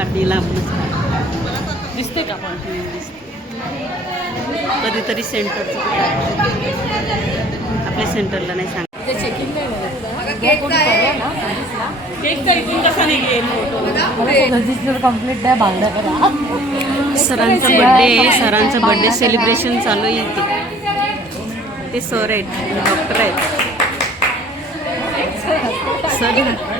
काढते लांबूनच दिसते का पण? कधीतरी सेंटरचं. आपल्या सेंटरला नाही सांग चेकिंग कंप्लीट सरांचा बर्थडे सरांचा बर्थडे सेलिब्रेशन चालू आहे इथे. ते सर आहेत डॉक्टर आहेत. सर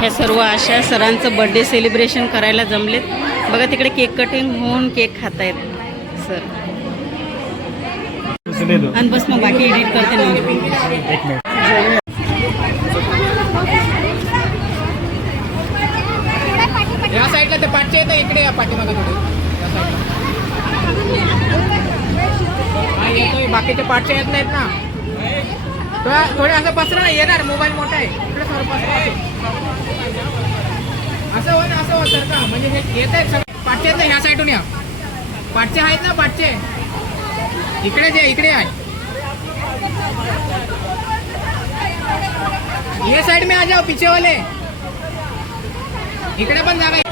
हे सर्व अशा सरांचं बर्थडे सेलिब्रेशन करायला जमलेत. बघा तिकडे केक कटिंग होऊन केक खात आहेत सर आणि बस मग बाकी एडिट करते ना साईडला ते पाठचे येतं इकडे या पाठीमागे थोडे. येतोय बाकीचे पाठचे येत नाहीत ना. थोडा थोडे असं पसरा ना येणार मोबाईल मोठा आहे. इकडे सर पसरा असं हो ना असं हो सर का म्हणजे हे येत आहेत सगळे. पाठचे येत ह्या साईडून या. पाठचे आहेत ना पाठचे. इकडे जे इकडे आहे. ये साइड में आ जाओ पीछे वाले इकडे पण जागा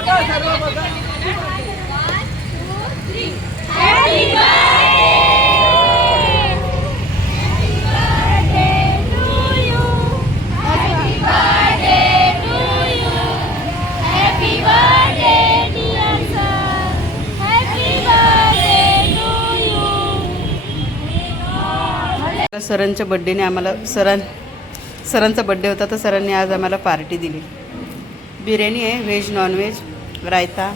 सरांच्या बड्डेने आम्हाला सरां सरांचा बड्डे होता तर सरांनी आज आम्हाला पार्टी दिली. बिर्याणी आहे व्हेज नॉनव्हेज रायता.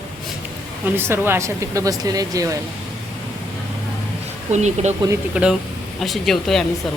आणि सर्व अशा तिकडं बसलेले आहेत जेवायला. कोणी इकडं कोणी तिकडं असे जेवतो आहे आम्ही सर्व.